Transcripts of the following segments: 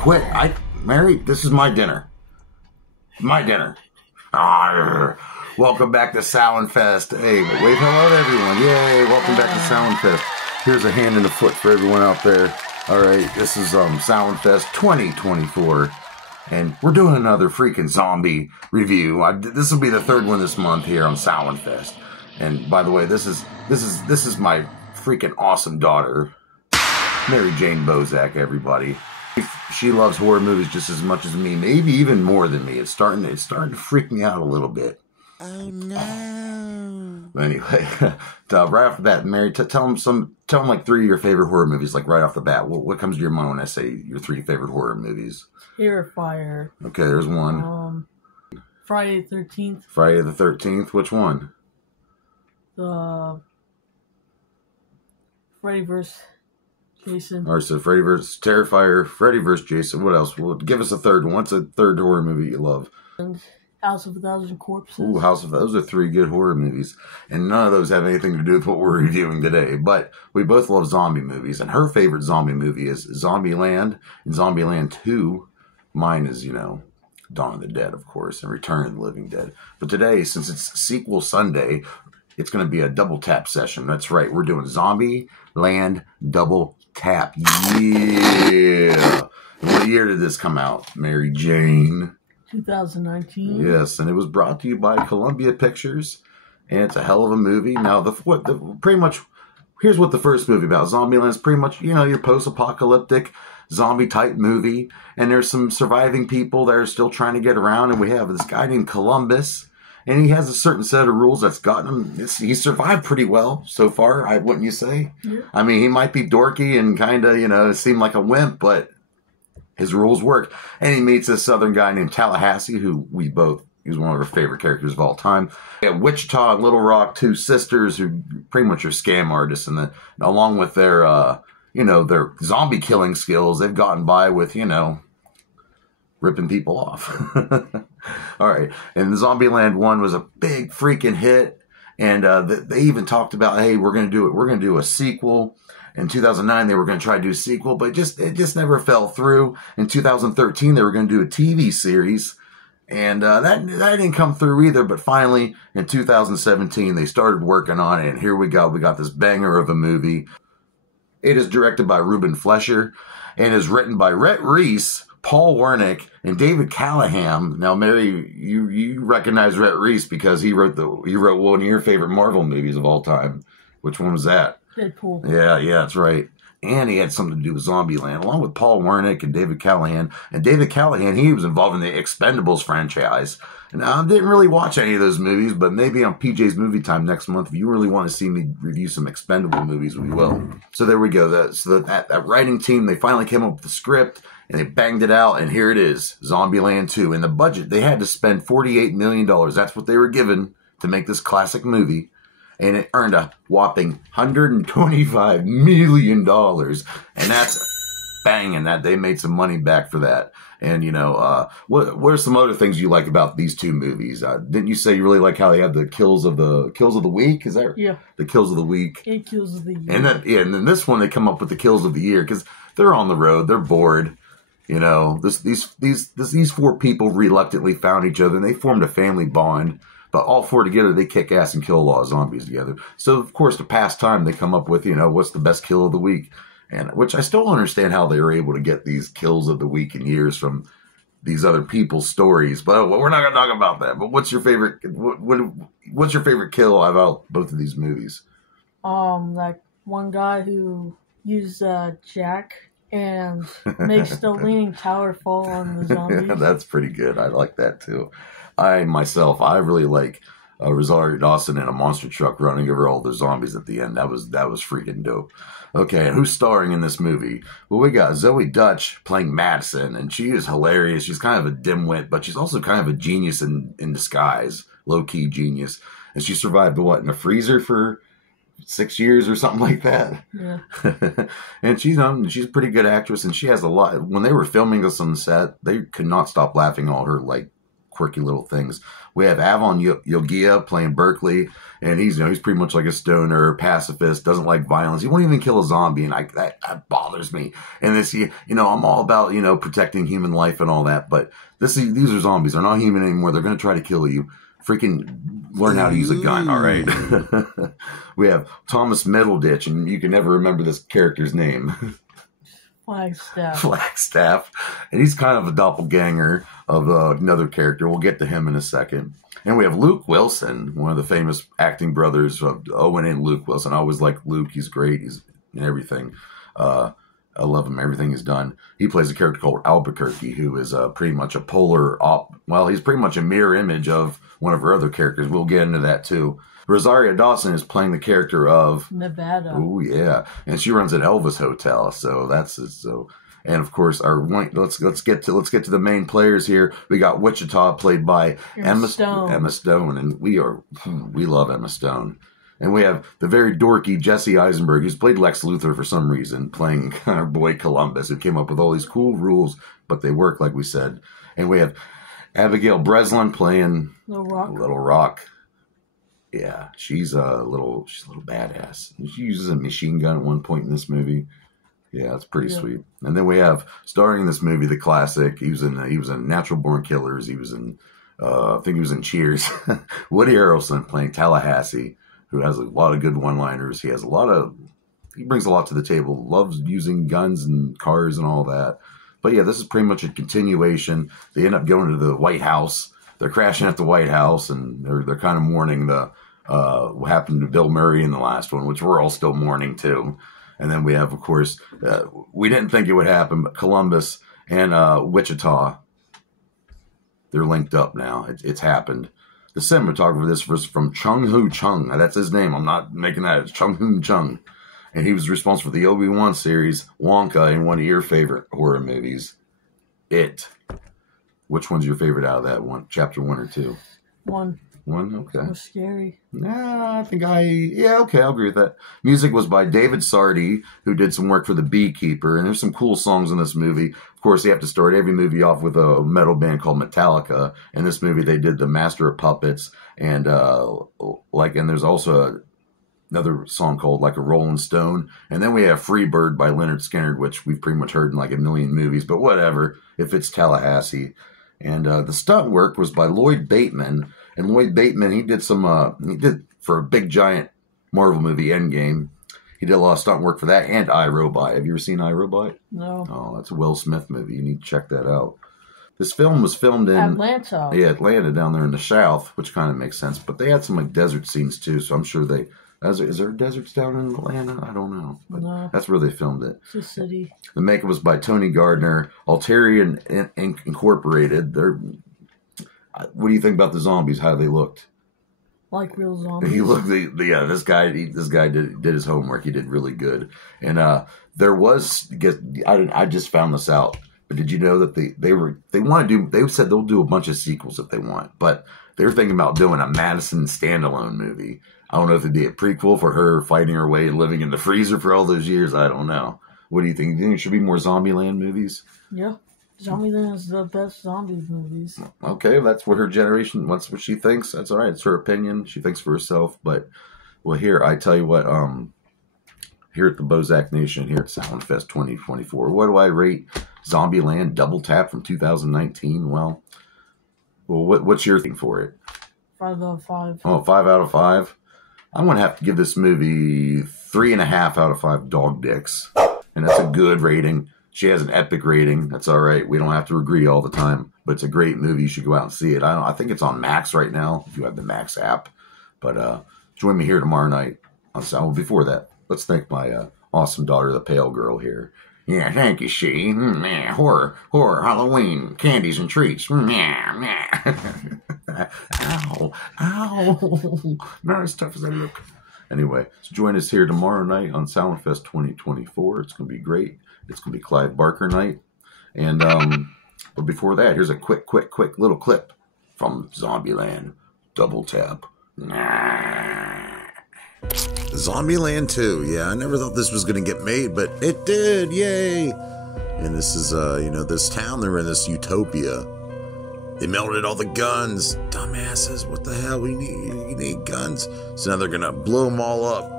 quit. Mary, this is my dinner. My dinner. Arr. Welcome back to Samhain Fest. Hey, wave hello to everyone. Yay, welcome back to Samhain Fest. Here's a hand and a foot for everyone out there. All right, this is Samhain Fest 2024. And we're doing another freaking zombie review. This will be the third one this month here on Samhain Fest. And by the way, this is my freaking awesome daughter, Mary Jane Bozac, everybody. She loves horror movies just as much as me, maybe even more than me. It's starting to freak me out a little bit. Oh no! Anyway, right off the bat, Mary, tell them like three of your favorite horror movies, like right off the bat. What comes to your mind when I say your three favorite horror movies? Terrifier. Okay, there's one. Friday the 13th. Friday the 13th. Which one? The Freddy vs. Jason. All right, so Freddy vs. Terrifier, Freddy vs. Jason. What else? Well, give us a third one. What's a third horror movie you love? And House of a Thousand Corpses. Ooh, those are three good horror movies. And none of those have anything to do with what we're reviewing today. But we both love zombie movies. And her favorite zombie movie is Zombieland and Zombieland 2. Mine is, Dawn of the Dead, of course, and Return of the Living Dead. But today, since it's Sequel Sunday, it's going to be a double tap session. That's right. We're doing Zombieland double tap. Yeah. What year did this come out, Mary Jane? 2019. Yes, and it was brought to you by Columbia Pictures, and it's a hell of a movie. Now, here's what the first movie about. Zombieland is pretty much, your post-apocalyptic zombie-type movie, and there's some surviving people that are still trying to get around, and we have this guy named Columbus, and he has a certain set of rules that's gotten him. He survived pretty well so far, wouldn't you say? Yeah. I mean, he might be dorky and kind of, seem like a wimp, but his rules work. And he meets this southern guy named Tallahassee, who he's one of our favorite characters of all time. We have Wichita and Little Rock, two sisters who pretty much are scam artists, and along with their their zombie killing skills, they've gotten by with, ripping people off. All right. And Zombieland 1 was a big freaking hit. And they even talked about, hey, we're going to do it. We're going to do a sequel. In 2009, they were going to try to do a sequel, but it just never fell through. In 2013, they were going to do a TV series. And that didn't come through either. But finally, in 2017, they started working on it. And here we go. We got this banger of a movie. It is directed by Ruben Fleischer and is written by Rhett Reese, Paul Wernick, and David Callahan. Now, Mary, you recognize Rhett Reese because he wrote one of your favorite Marvel movies of all time. Which one was that? Deadpool. Yeah, that's right. And he had something to do with Zombieland, along with Paul Wernick and David Callahan. And David Callahan, he was involved in the Expendables franchise. And I didn't really watch any of those movies, but maybe on PJ's Movie Time next month, if you really want to see me review some Expendable movies, we will. So there we go. That writing team, they finally came up with the script, and they banged it out, and here it is, Zombieland 2. And the budget, they had to spend $48 million. That's what they were given to make this classic movie. And it earned a whopping $125 million. And that's banging that. They made some money back for that. And, what are some other things you like about these two movies? Didn't you say you really like how they have the kills of the week? Is that yeah? The kills of the week. And kills of the year. And then this one they come up with the kills of the year because they're on the road, they're bored. These four people reluctantly found each other and they formed a family bond. But all four together, they kick ass and kill a lot of zombies together. So, of course, to pass time, they come up with, what's the best kill of the week. And which I still don't understand how they were able to get these kills of the week and years from these other people's stories. But we're not going to talk about that. But what's your favorite? What's your favorite kill about both of these movies? Like one guy who used Jack and makes the Leaning Tower fall on the zombies. That's pretty good. I like that too. I really like Rosario Dawson in a monster truck running over all the zombies at the end. That was freaking dope. Okay, and who's starring in this movie? Well, we got Zoe Dutch playing Madison, and she is hilarious. She's kind of a dimwit, but she's also kind of a genius in disguise, low-key genius. And she survived, in a freezer for 6 years or something like that. Yeah. And she's a pretty good actress, and she has a lot. When they were filming this on the set, they could not stop laughing all her, quirky little things. We have Avon Yogia playing Berkeley, And he's pretty much like a stoner, pacifist, doesn't like violence. He won't even kill a zombie, and that bothers me. And this, I'm all about, protecting human life and all that, but these are zombies. They're not human anymore. They're going to try to kill you. Freaking learn how to use a gun, all right? We have Thomas Middleditch, and you can never remember this character's name. Flagstaff. And he's kind of a doppelganger of another character. We'll get to him in a second. And we have Luke Wilson, one of the famous acting brothers of Owen and Luke Wilson. I always like Luke. He's great. He's in everything. I love him. Everything he's done. He plays a character called Albuquerque, who is pretty much a he's pretty much a mirror image of one of her other characters. We'll get into that too. Rosario Dawson is playing the character of Nevada. Oh yeah, and she runs an Elvis hotel. So and of course let's get to the main players here. We got Wichita, played by Emma Stone, and we love Emma Stone. And we have the very dorky Jesse Eisenberg, who's played Lex Luthor for some reason, playing our boy Columbus, who came up with all these cool rules, but they work, like we said. And we have Abigail Breslin playing Little Rock. Yeah, she's a little badass. She uses a machine gun at one point in this movie. Yeah, it's pretty sweet. And then we have, starring in this movie, the classic. He was in Natural Born Killers. He was in, I think he was in Cheers. Woody Harrelson playing Tallahassee, who has a lot of good one-liners. He brings a lot to the table. Loves using guns and cars and all that. But yeah, this is pretty much a continuation. They end up going to the White House. They're crashing at the White House, and they're kind of mourning what happened to Bill Murray in the last one, which we're all still mourning too. And then we have, of course, we didn't think it would happen, but Columbus and Wichita, they're linked up now. It's happened. The cinematographer for this was from Chung-Hoo Chung. Now, that's his name. I'm not making that. It's Chung-Hoo Chung. And he was responsible for the Obi-Wan series, Wonka, and one of your favorite horror movies, It. Which one's your favorite out of that one? Chapter 1 or 2? 1. 1? Okay. It was scary. Nah, okay, I'll agree with that. Music was by David Sardi, who did some work for The Beekeeper, and there's some cool songs in this movie. Of course, you have to start every movie off with a metal band called Metallica. In this movie, they did The Master of Puppets, and there's also another song called like a Rolling Stone. And then we have Free Bird by Leonard Skinner, which we've pretty much heard in like a million movies, but whatever, if it's Tallahassee. And the stunt work was by Lloyd Bateman. And Lloyd Bateman, he did for a big giant Marvel movie, Endgame. He did a lot of stunt work for that and iRobot. Have you ever seen iRobot? No. Oh, that's a Will Smith movie. You need to check that out. This film was filmed in Atlanta. Yeah, Atlanta, down there in the South, which kind of makes sense. But they had some like desert scenes too, so I'm sure is there deserts down in Atlanta? I don't know. But no. That's where they filmed it. It's a city. The makeup was by Tony Gardner, Alterian Incorporated. What do you think about the zombies? How they looked? Like real zombies. He looked. This guy did his homework. He did really good. And there was. I just found this out. But did you know that they said they'll do a bunch of sequels if they want, but they were thinking about doing a Madison standalone movie. I don't know if it'd be a prequel for her fighting her way and living in the freezer for all those years. I don't know. What do you think? Do you think there should be more Zombieland movies? Yeah. Zombieland is the best zombie movies. Okay, that's what her generation, that's what she thinks. That's all right. It's her opinion. She thinks for herself. But, well, here, I tell you what, here at the Bozac Nation, here at SoundFest 2024, what do I rate Zombieland Double Tap from 2019? Well, what's your thing for it? 5 out of 5. Oh, 5 out of 5? I'm going to have to give this movie 3.5 out of 5 dog dicks. And that's a good rating. She has an epic rating. That's all right. We don't have to agree all the time. But it's a great movie. You should go out and see it. I think it's on Max right now, if you have the Max app. But join me here tomorrow night. Before that, let's thank my awesome daughter, the Pale Girl here. Yeah, thank you, she. Horror, Halloween, candies and treats. Ow. Not as tough as I look. Anyway, so join us here tomorrow night on SoundFest 2024. It's going to be great. It's going to be Clive Barker night. And but before that, here's a quick little clip from Zombieland Double Tap. Zombieland 2. Yeah, I never thought this was going to get made, but it did. Yay. And this is, this town, they're in this utopia. They melted all the guns. Dumbasses, what the hell? You need guns. So now they're gonna blow them all up.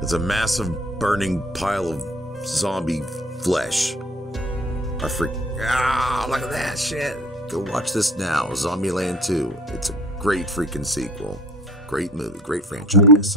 It's a massive burning pile of zombie flesh. Look at that shit. Go watch this now. Zombieland 2. It's a great freaking sequel. Great movie, great franchise.